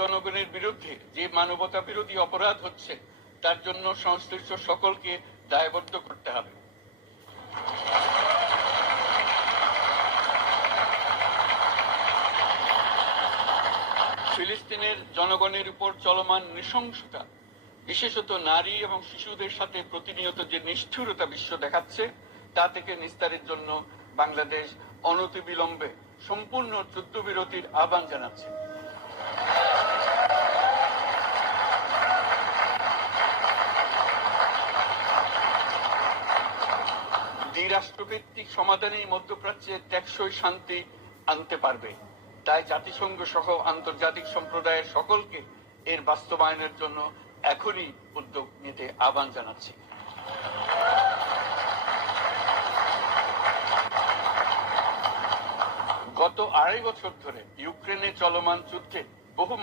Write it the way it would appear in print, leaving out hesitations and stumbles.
জনগণের বিরুদ্ধে যে মানবতা বিরোধী অপরাধ হচ্ছে তার জন্য সংশ্লিষ্ট সকলকে দায়বদ্ধ করতে হবে। ফিলিস্তিনের জনগণের উপর চলমান নৃশংসতা, বিশেষত নারী এবং শিশুদের সাথে প্রতিনিয়ত যে নিষ্ঠুরতা বিশ্ব দেখাচ্ছে তা থেকে নিস্তারের জন্য বাংলাদেশ অনতিবিলম্বে সম্পূর্ণ যুদ্ধবিরতির আহ্বান জানাচ্ছে। দ্বিরাষ্ট্রভিত্তিক সমাধানেই মধ্যপ্রাচ্যে টেকসই শান্তি আনতে পারবে। তাই জাতিসংঘ সহ আন্তর্জাতিক সম্প্রদায়ের সকলকে এর বাস্তবায়নের জন্য এখনই উদ্যোগ নিতে আহ্বান জানাচ্ছি। গত 2.5 বছর ধরে ইউক্রেনে চলমান যুদ্ধে বহু